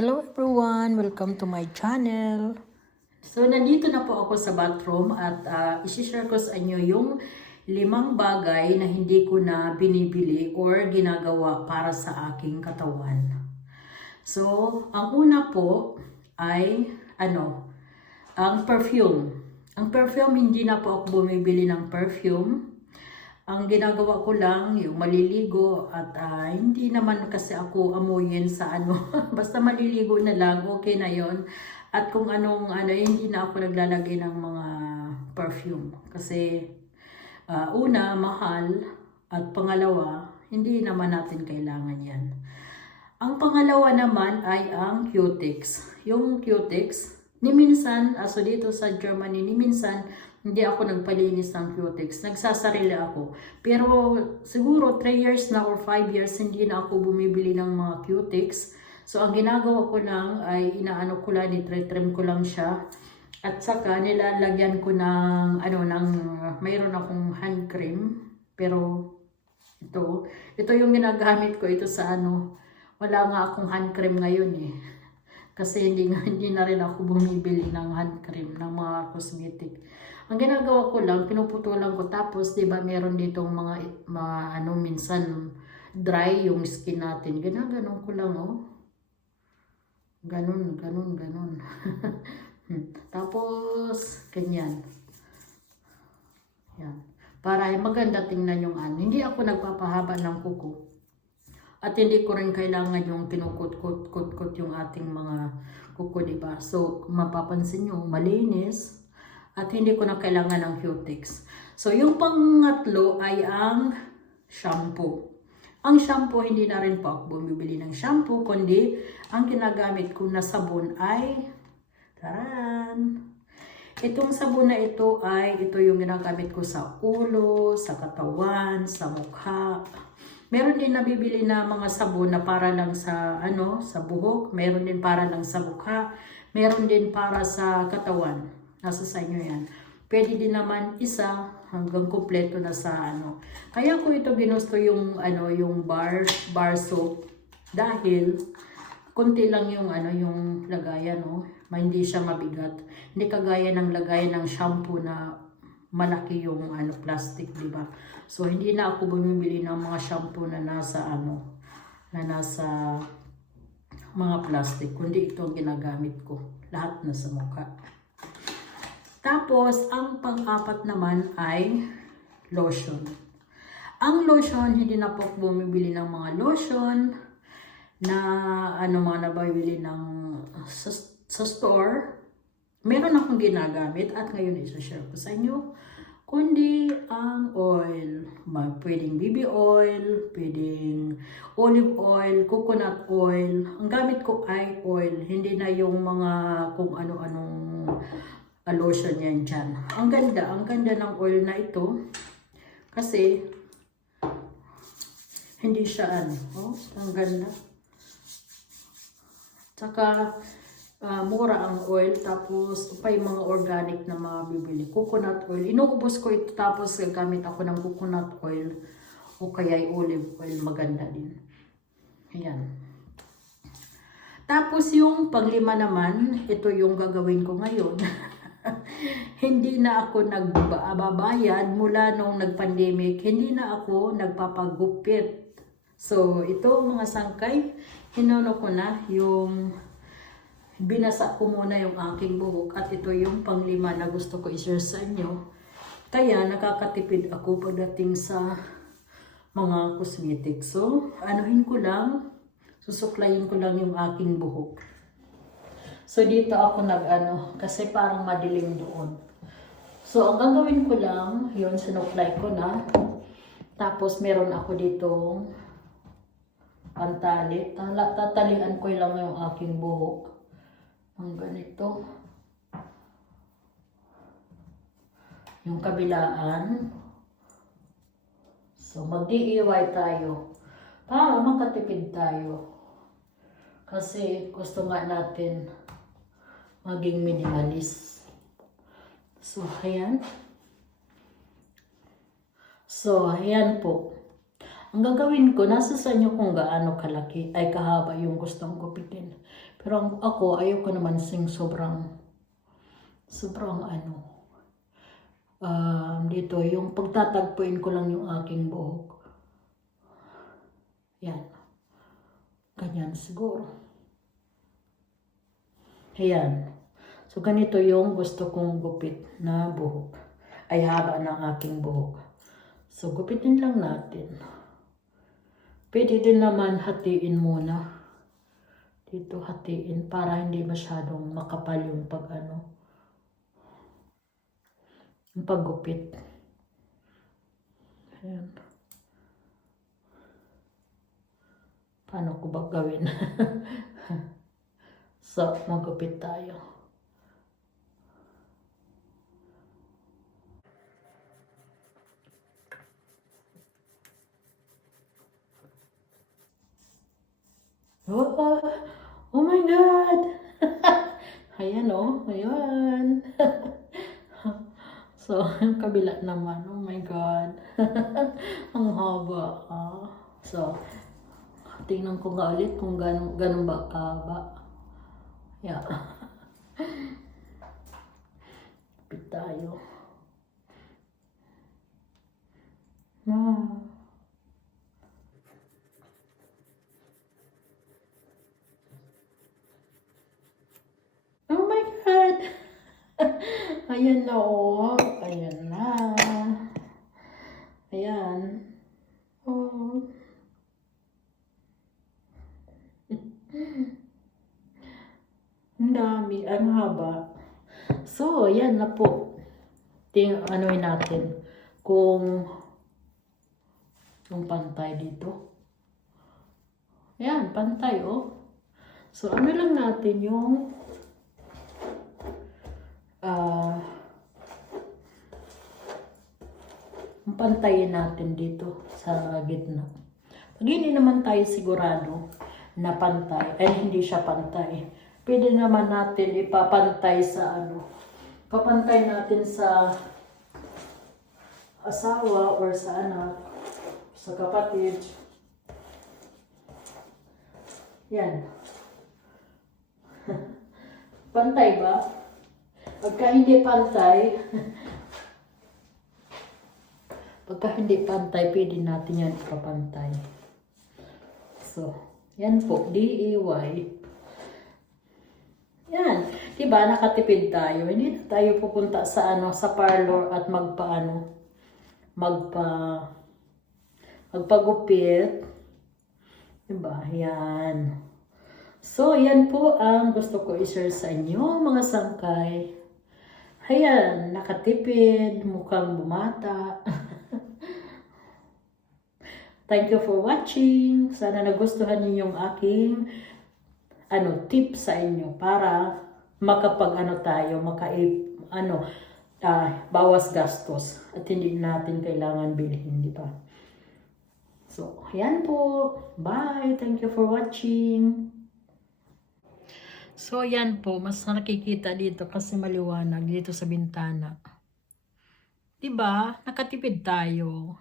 Hello everyone! Welcome to my channel. So, nandito na po ako sa bathroom at isi-share ko sa inyo yung 5 bagay na hindi ko na binibili or ginagawa para sa aking katawan. So, ang una po ay ang perfume. Ang perfume, hindi na po ako bumibili ng perfume. Ang ginagawa ko lang, yung maliligo at hindi naman kasi ako amuyin sa basta maliligo na lang, okay na yon. At kung hindi na ako naglalagay ng mga perfume. Kasi una, mahal. At pangalawa, hindi naman natin kailangan yan. Ang pangalawa naman ay ang Cutex. Yung Cutex, ni minsan, dito sa Germany, ni minsan, hindi ako nagpalinis ng Cutex. Nagsasarili ako. Pero siguro 3 years na or 5 years, hindi na ako bumibili ng mga Cutex. So, ang ginagawa ko lang ay inaano ko lang, itretrim ko lang siya. At saka nilalagyan ko ng, mayroon akong hand cream. Pero ito yung ginagamit ko. Ito sa wala nga akong hand cream ngayon eh. Kasi hindi na rin ako bumibili ng hand cream, ng mga cosmetic. Ang ginagawa ko lang, pinuputulan ko. Tapos, di ba, meron ditong mga minsan dry yung skin natin. Ginaganon ko lang, oh. Ganon. Tapos, ganyan. Yan. Para maganda tingnan yung Hindi ako nagpapahaba ng kuko. At hindi ko rin kailangan yung kinukut-kut yung ating mga kuko, diba? So, mapapansin nyo, malinis. At hindi ko na kailangan ng Cutex. So, yung pangatlo ay ang shampoo. Ang shampoo, hindi na rin po ako bumibili ng shampoo, kundi ang ginagamit ko na sabon ay, taran! Itong sabon na ito yung ginagamit ko sa ulo, sa katawan, sa mukha. Meron din nabibili na mga sabon na para lang sa sa buhok, meron din para lang sa mukha, meron din para sa katawan. Nasa sa inyo yan. Pwede din naman isa hanggang kumpleto na sa Kaya ko ito ginusto yung yung bar soap dahil konti lang yung yung lagayan, hindi siya mabigat. Hindi kagaya ng lagayan ng shampoo na malaki yung plastic, di ba? So hindi na ako bumibili ng mga shampoo na nasa nasa mga plastic, kundi ito ang ginagamit ko. Lahat na sa mukha. Tapos ang pang-apat naman ay lotion. Ang lotion, hindi na po ako bumibili ng mga lotion na mga nabibili ng sa store. Meron akong ginagamit at ngayon isa-share ko sa inyo. Kundi ang oil. Pwedeng BB oil, pwedeng olive oil, coconut oil. Ang gamit ko ay oil. Hindi na yung mga kung ano-anong lotion yan dyan. Ang ganda ng oil na ito. Kasi hindi siya ang ganda. Tsaka mura ang oil, tapos pa yung mga organic na mabibili. Coconut oil. Inuubos ko ito, tapos gamit ako ng coconut oil o kaya olive oil. Maganda din. Ayan. Tapos yung panglima naman, ito yung gagawin ko ngayon. Hindi na ako nagbabayad mula nung nag-pandemic. Hindi na ako nagpapagupit. So, ito mga sangkay, hinono ko na yung binasa ko muna yung aking buhok at ito yung panglima na gusto ko i-share sa inyo. Kaya nakakatipid ako pagdating sa mga cosmetics. So, susuklayin ko lang yung aking buhok. So, dito ako kasi parang madilim doon. So, ang gagawin ko lang, yun, sinuklay ko na. Tapos, meron ako ditong pantali. Tatalian ko lang yung aking buhok. Ang ganito. Yung kabilaan. So, mag-DIY tayo. Para makatipid tayo. Kasi gusto nga natin maging minimalist. So, ayan. Po. Ang gagawin ko, nasa sa inyo kung gaano kalaki ay kahaba yung gustong gupitin. Pero ako, ayoko naman sobrang dito, yung pagtatagpuin ko lang yung aking buhok. Yan. Ganyan siguro. Ayan. So, ganito yung gusto kong gupit na buhok. Ay, haba ng aking buhok. So, gupitin lang natin. Pwede din naman hatiin muna. Dito hatiin para hindi masyadong makapal yung yung paggupit. Ayan. Paano ko ba gawin? So, magupit tayo. Oh my God! Ayan ayan. So, yung kabila naman, oh my God. Ang haba. So, tingnan ko nga ulit kung ganun ba kahaba. Yeah. Kapit tayo. Oh my God! Ayan na Ayan na. Ayan. Oh. Ang dami. Ang haba. So, ayan na po. Anoin natin kung pantay dito. Ayan, pantay So, ano lang natin yung pantayin natin dito sa gitna. Pag hindi naman tayo sigurado na pantay, ay hindi siya pantay, pwede naman natin ipapantay sa papantay natin sa asawa or sa anak, sa kapatid. Yan. Pantay ba? Pagka hindi pantay, pwede natin yan ipapantay. So, yan po, DIY. Yan. Diba, nakatipid tayo. Hindi na tayo pupunta sa sa parlor at magpagupit. Diba? Yan. So, yan po ang gusto ko i-share sa inyo, mga sangkay. Ayan, nakatipid, mukhang bumata. Thank you for watching. Sana nagustuhan niyo yung aking tip sa inyo para makapag tayo, bawas gastos at hindi natin kailangan bilhin, di ba? So, ayan po. Bye. Thank you for watching. So, ayan po. Mas nakikita dito kasi maliwanag dito sa bintana. Diba? Nakatipid tayo.